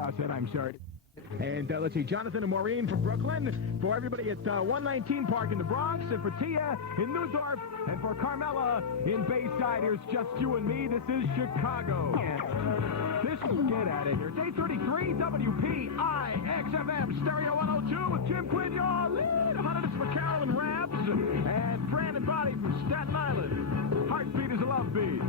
I said I'm sorry. And let's see, Jonathan and Maureen from Brooklyn. For everybody at 119 Park in the Bronx, and for Tia in Neudorf, and for Carmela in Bayside. Here's Just You and Me. This is Chicago. This will get out of here. Day 33, WPIX FM, Stereo 102 with Jim Quinn, your lead. This is for Carolyn Rabs and Brandon Body from Staten Island. Heartbeat is a love beat.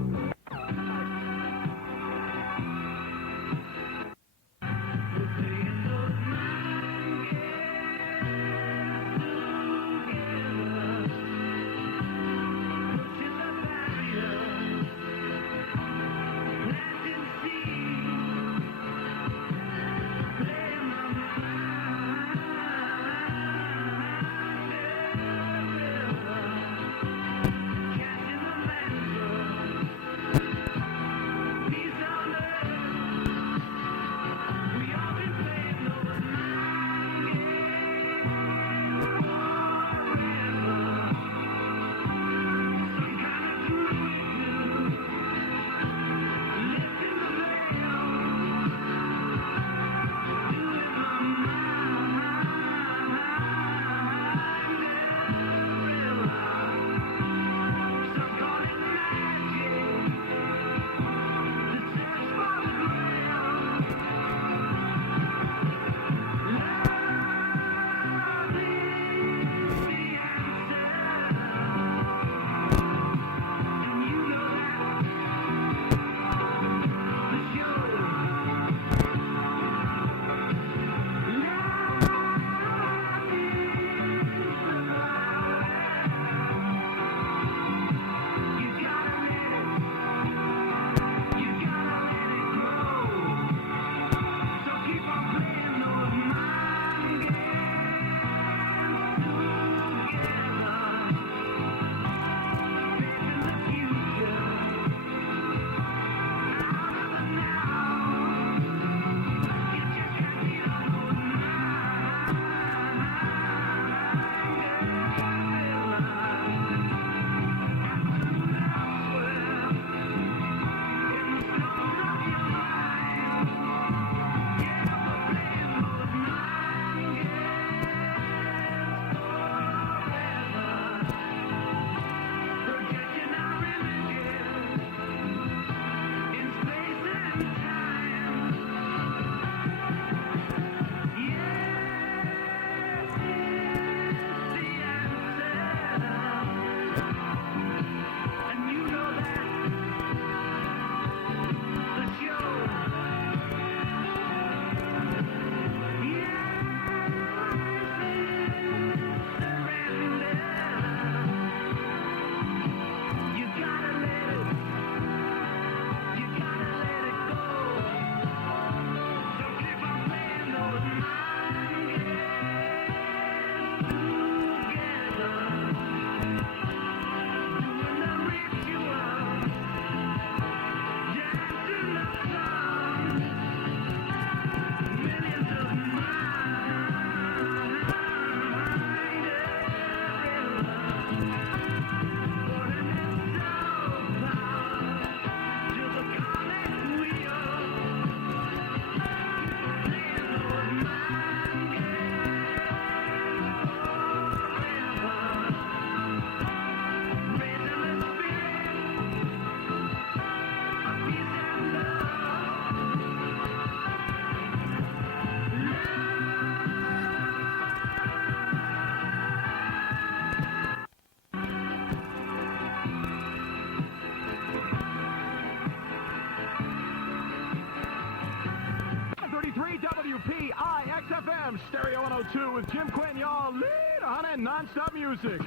WPIX FM, Stereo 102 with Jim Quinn, y'all lead on and non-stop music.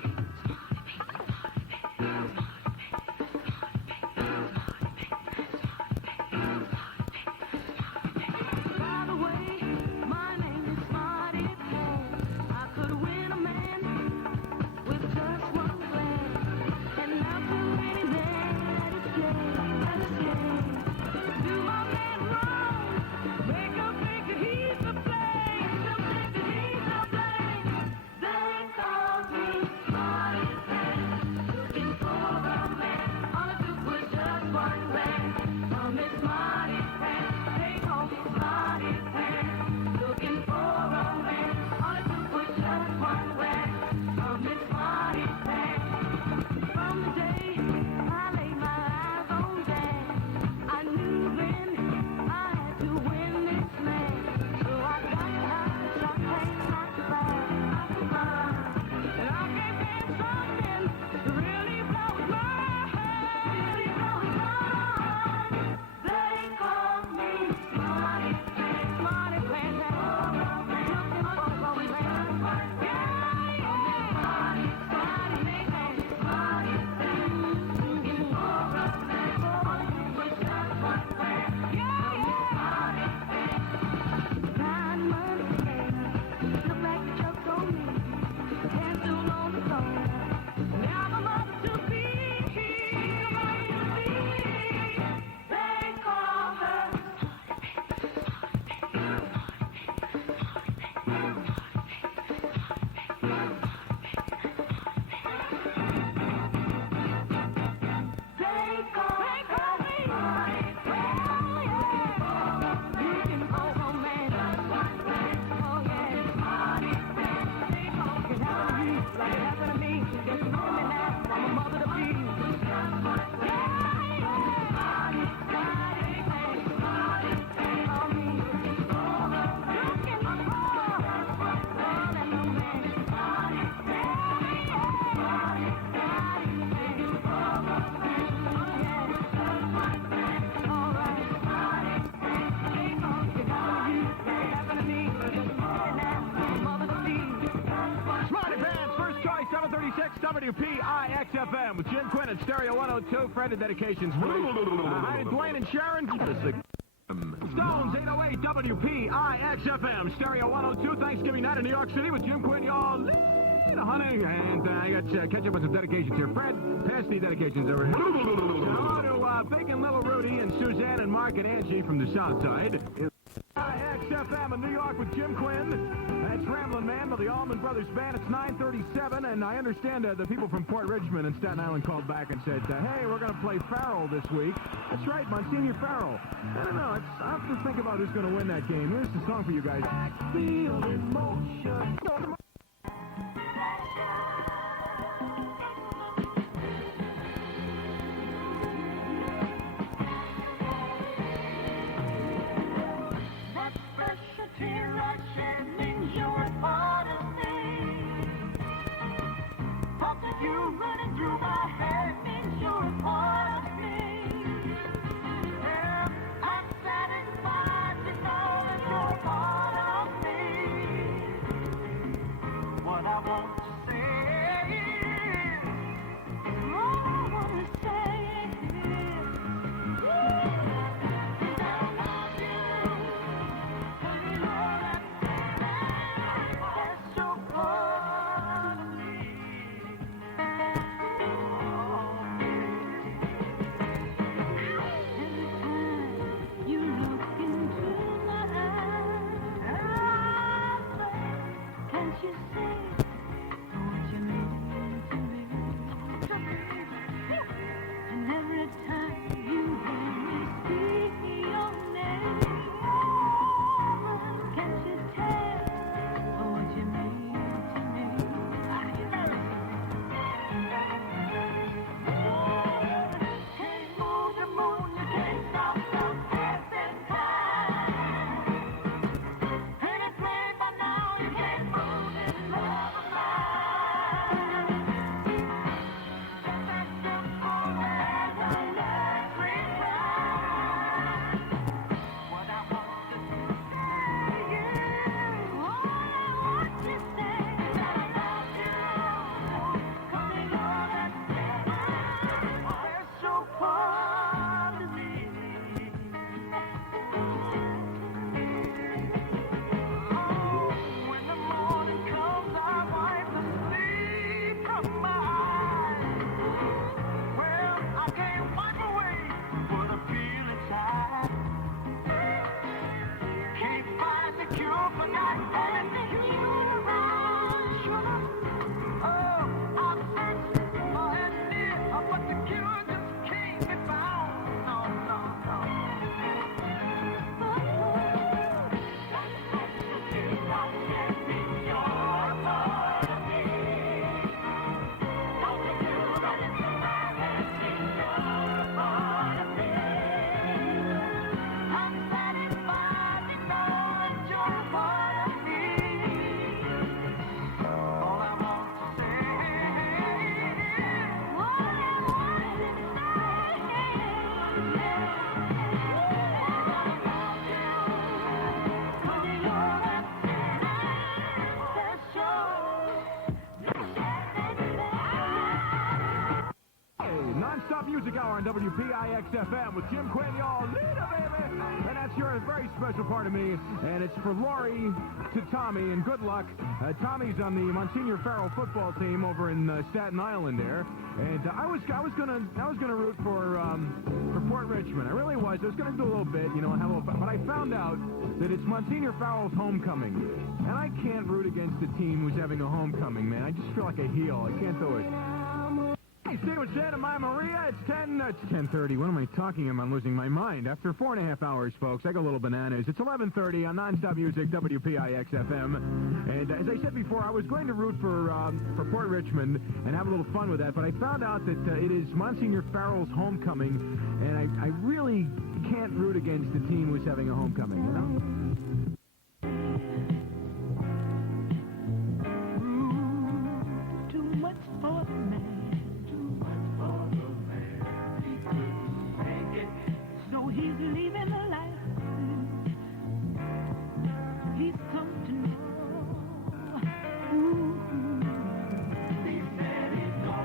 They call me smart. WPIX FM with Jim Quinn at Stereo 102. Fred, the dedications for me. Hi, Dwayne and Sharon. Stones 808 WPIX FM, Stereo 102, Thanksgiving night in New York City with Jim Quinn, y'all. Honey, and I got to catch up with some dedications here. Fred, pass the dedications over here. Hello to Big and Little Rudy and Suzanne and Mark and Angie from the South Side. XFM in New York with Jim Quinn. That's Ramblin' Man by the Allman Brothers Band. It's 9:37, and I understand the people from Port Richmond and Staten Island called back and said, hey, we're going to play Farrell this week. That's right, Monsignor Farrell. I don't know. I have to think about who's going to win that game. Here's the song for you guys. Feel emotion. You running through my head means you're a part of me. Yeah, I'm satisfied to know that you're a part of me. What I want to say is, all I want to say is, that I love you, and you know that's so part of me. Music Hour on WPIX FM with Jim Quinn, y'all. Lita, baby! And that's your very special part of me. And it's for Lori to Tommy, and good luck. Tommy's on the Monsignor Farrell football team over in Staten Island there. And I was gonna root for Port Richmond. I really was. I was gonna do a little bit, have a little fun. But I found out that it's Monsignor Farrell's homecoming. And I can't root against a team who's having a homecoming, man. I just feel like a heel. I can't do it. Stay with Santa Maria. It's 10:30. What am I talking about? I'm losing my mind. After 4.5 hours, folks, I got a little bananas. It's 11:30 on Nonstop Music, WPIX FM. And as I said before, I was going to root for Port Richmond and have a little fun with that, but I found out that it is Monsignor Farrell's homecoming, and I really can't root against the team who's having a homecoming, you know? He said he's gonna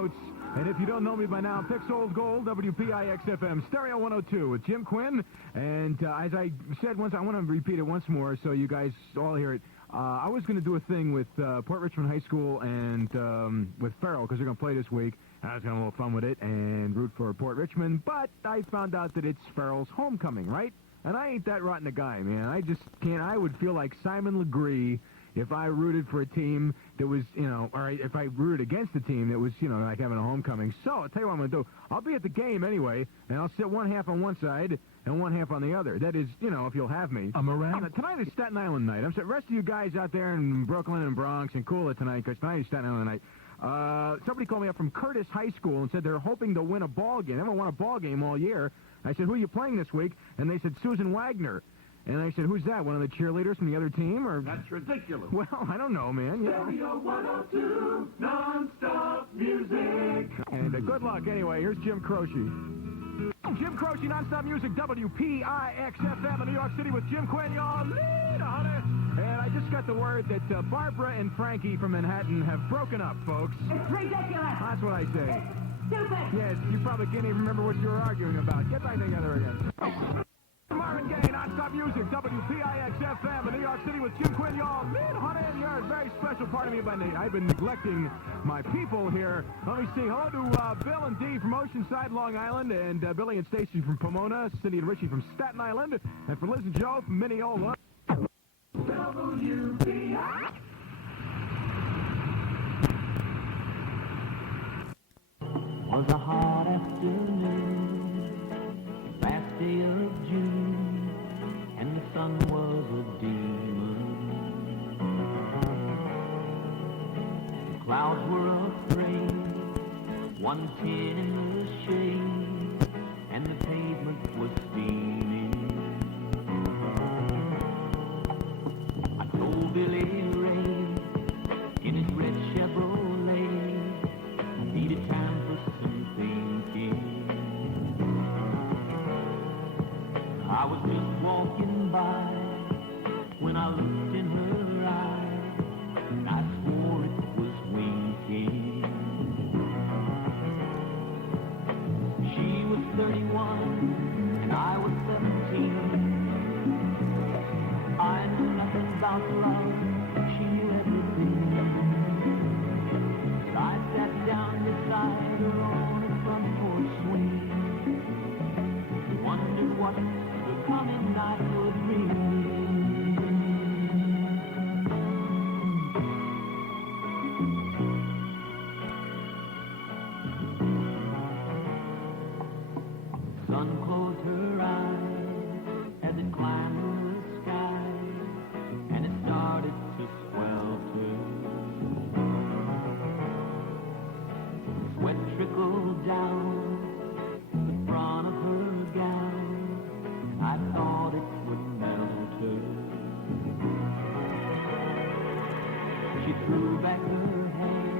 notes. And if you don't know me by now, Fix Old Gold, WPIX FM, Stereo 102 with Jim Quinn. And as I said once, I want to repeat it once more so you guys all hear it. I was going to do a thing with Port Richmond High School and with Farrell because they're going to play this week. I was going to have a little fun with it and root for Port Richmond, but I found out that it's Farrell's homecoming, right? And I ain't that rotten a guy, man. I just can't. I would feel like Simon Legree if I rooted for a team that was, or if I rooted against a team that was, like having a homecoming. So I'll tell you what I'm going to do. I'll be at the game anyway, and I'll sit one half on one side and one half on the other. That is, if you'll have me. I'm around. Tonight is Staten Island night. I'm saying, rest of you guys out there in Brooklyn and Bronx and cool it tonight, because tonight is Staten Island night. Somebody called me up from Curtis High School and said they're hoping to win a ball game. They haven't won a ball game all year. I said, who are you playing this week? And they said, Susan Wagner. And I said, who's that? One of the cheerleaders from the other team? Or That's ridiculous. Well, I don't know, man. Stereo 102, non-stop music. And good luck. Anyway, here's Jim Croce. Jim Croce, non-stop music, WPIX FM in New York City with Jim Quinn, y'all. Lead on it. And I just got the word that Barbara and Frankie from Manhattan have broken up, folks. It's ridiculous. That's what I say. Stupid. Yes, you probably can't even remember what you were arguing about. Get back together again. Marvin Gaye, non-stop music, WPIX FM in New York City with Jim Quinn, y'all. Lead on it. You're a very special part of me, but I've been neglecting my people here. Let me see. Hello to Bill and Dee from Oceanside, Long Island, and Billy and Stacy from Pomona, Cindy and Richie from Staten Island, and for Liz and Joe from Mineola. WPIX. Was a hot afternoon, last day of June, and the sun was a demon. The clouds were afraid, 110 in the shade, and the pavement was steaming. I told Billy Ray in his red Chevrolet, needed time for some thinking. I was just walking by when I looked in her eyes, and I swore it was winking. She was 31 and I was 17. I knew nothing about love, she knew everything. I sat down beside her on a front porch swing, wondered what the coming night would bring. The sun closed her eyes as it climbed the sky, and it started to swelter. Sweat trickled down the front of her gown. I thought it would melt her. She threw back her hair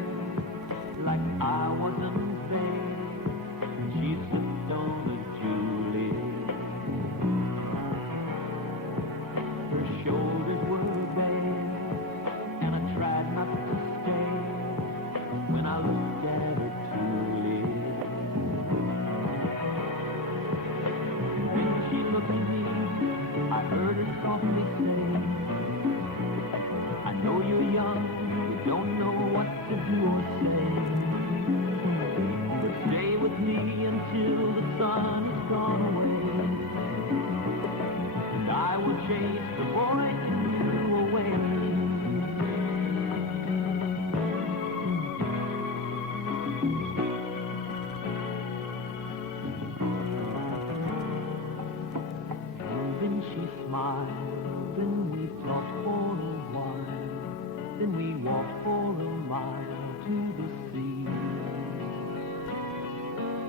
like I wasn't there. She slipped on a Juliet. Her shoulders were bare, and I tried not to stare when I looked at her tulip. Then she looked at me, I heard her softly say, I know you're young, you don't know what to do or say, but stay with me until the sun has gone away, and I will chase the boy from you away. Then she smiled, then we talked for a while, then we walked for a mile to the sea.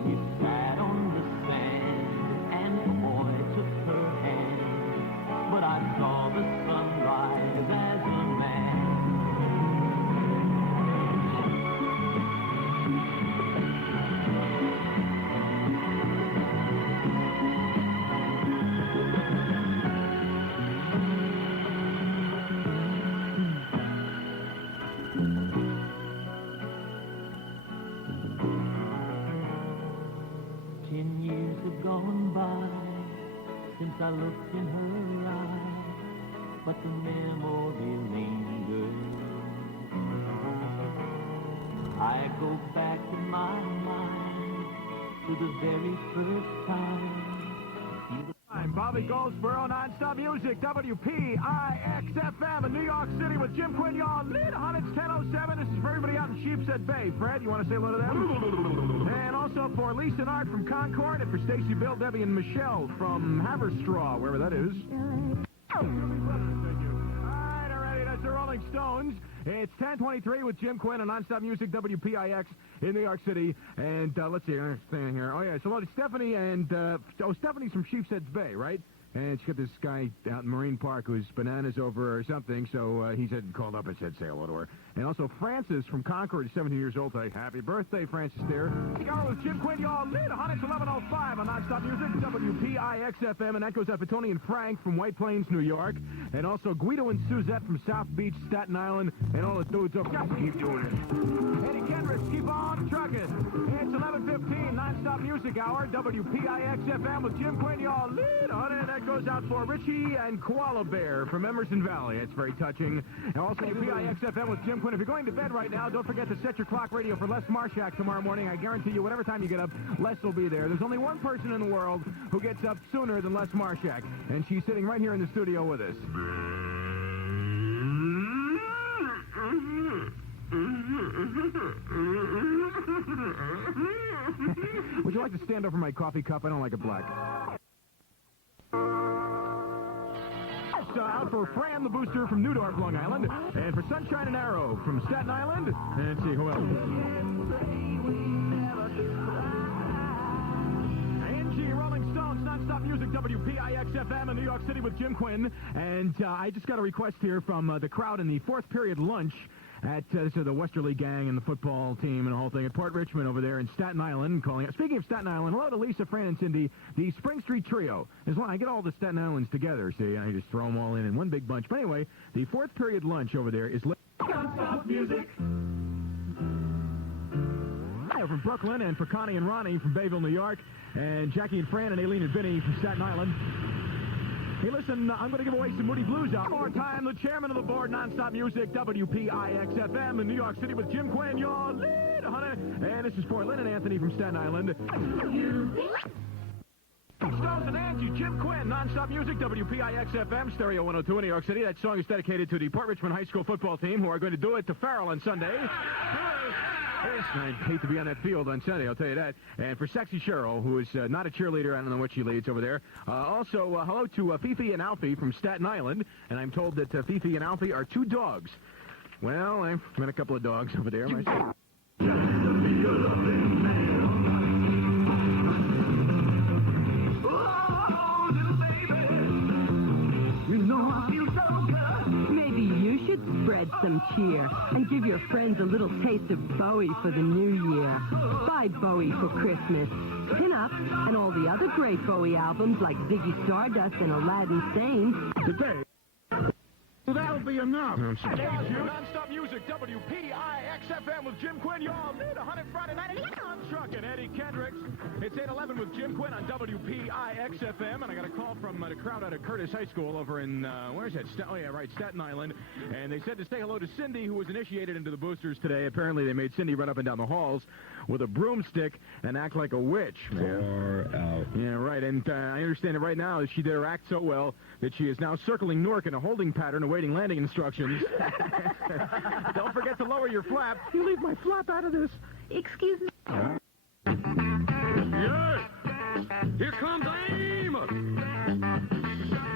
We sat on the sand, and the boy took her hand, but I saw the sunrise as a man. 10 years have gone by since I looked in her eyes, but the memory lingers. I go back in my mind to the very first time. I'm Bobby Goldsboro, non-stop music, WPIX FM in New York City with Jim Quinn, y'all. Lead on, it's 10:07. This is for everybody out in Sheepshead Bay. Fred, you want to say hello to them? And also for Lisa and Art from Concord, and for Stacy, Bill, Debbie, and Michelle from Haverstraw, wherever that is. All right, already, that's the Rolling Stones. It's 10:23 with Jim Quinn on non-stop music, WPIX in New York City. And let's see, I'm standing here. Oh, yeah, so Stephanie and, Stephanie's from Sheepshead Bay, right? And she got this guy out in Marine Park who's bananas over or something, so he said, called up and said, say hello to her. And also Francis from Concord, 17 years old today. Happy birthday, Francis, there. Y'all, it's Jim Quinn, y'all. Lead on, it's 11:05 on non-stop music, WPIX FM, and that goes out for Tony and Frank from White Plains, New York. And also Guido and Suzette from South Beach, Staten Island, and all the dudes over. Just keep doing it. Eddie Kendricks, keep on trucking. It's 11:15, non-stop music hour, WPIX FM with Jim Quinn, y'all. Lead on, and that goes out for Richie and Koala Bear from Emerson Valley. It's very touching. And also WPIX FM with Jim Quinn. If you're going to bed right now, don't forget to set your clock radio for Les Marshak tomorrow morning. I guarantee you, whatever time you get up, Les will be there. There's only one person in the world who gets up sooner than Les Marshak, and she's sitting right here in the studio with us. Would you like to stand over my coffee cup? I don't like it black. Out for Fran the Booster from Neudorf, Long Island, and for Sunshine and Arrow from Staten Island. And let's see who else. Angie, Rolling Stones, non-stop music, WPIX FM in New York City with Jim Quinn. And I just got a request here from the crowd in the fourth period lunch at the Westerly gang and the football team and the whole thing at Port Richmond over there in Staten Island. Speaking of Staten Island, hello to Lisa, Fran, and Cindy, the Spring Street Trio. I get all the Staten Islands together, see, I just throw them all in one big bunch. But anyway, the fourth period lunch over there is... Non-stop music. From Brooklyn, and for Connie and Ronnie from Bayville, New York, and Jackie and Fran and Aileen and Vinny from Staten Island. Hey, listen, I'm going to give away some Moody Blues out. One more time, the chairman of the board, non-stop music, WPIX FM in New York City with Jim Quinn, your lead, honey. And this is for Lynn and Anthony from Staten Island. Stones and Angie, Jim Quinn, non-stop music, WPIX FM, Stereo 102 in New York City. That song is dedicated to the Port Richmond High School football team, who are going to do it to Farrell on Sunday. I hate to be on that field on Sunday, I'll tell you that. And for Sexy Cheryl, who is not a cheerleader, I don't know what she leads over there. Also, hello to Fifi and Alfie from Staten Island. And I'm told that Fifi and Alfie are two dogs. Well, I've met a couple of dogs over there myself. Spread some cheer and give your friends a little taste of Bowie for the new year. Buy Bowie for Christmas. Pin Up and all the other great Bowie albums like Ziggy Stardust and Aladdin Sane. Today. Well, that'll be enough. Non-stop music, WPIX FM with Jim Quinn, y'all. Lead 100 Friday night on Truck and Eddie Kendricks. It's 8:11 with Jim Quinn on WPIX FM, and I got a call from the crowd out of Curtis High School over in, where's that? Staten Island. And they said to say hello to Cindy, who was initiated into the boosters today. Apparently they made Cindy run up and down the halls with a broomstick and act like a witch. Far out. Yeah, right. And I understand that right now she did her act so well that she is now circling Newark in a holding pattern awaiting landing instructions. Don't forget to lower your flap. You leave my flap out of this. Excuse me. Yes! Here comes Amos!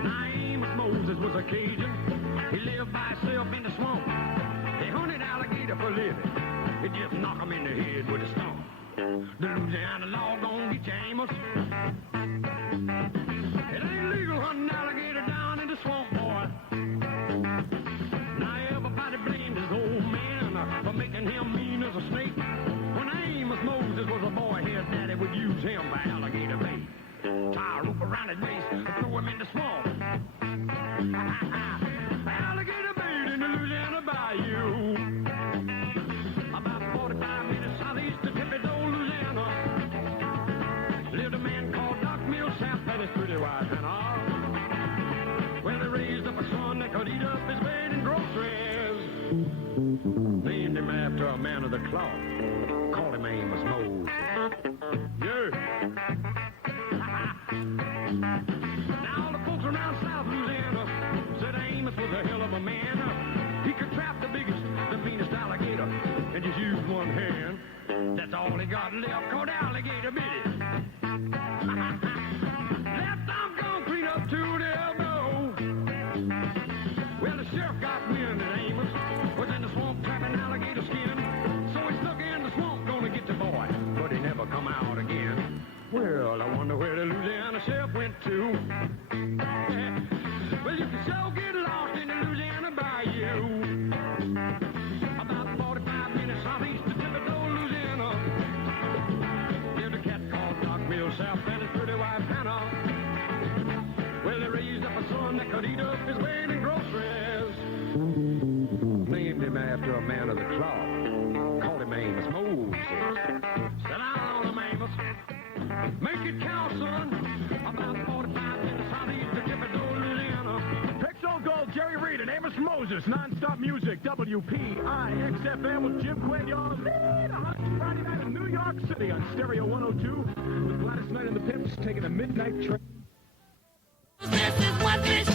Now, Amos Moses was a Cajun. He lived by himself in the swamp. They hunted alligator for a living. They just knock him in the head with a stone. The Louisiana law gon' get you, Amos. It ain't legal hunting alligator down in the swamp, boy. Now everybody blamed his old man for making him mean as a snake. When Amos Moses was a boy, his daddy would use him by alligator bait. Tie a rope around his waist and throw him in the swamp. Alligator bait in the Louisiana bayou. About 45 minutes southeast of Tippy, Louisiana, lived Make it count, son. About 45 minutes southeast of Jefferson, Louisiana. Pixel Gold, Jerry Reed, and Amos Moses. Non-stop music, WPIX FM with Jim Quinn. Y'all lead a hot Friday night in New York City on Stereo 102 with Gladys Knight and the Pips taking a midnight train. This is what this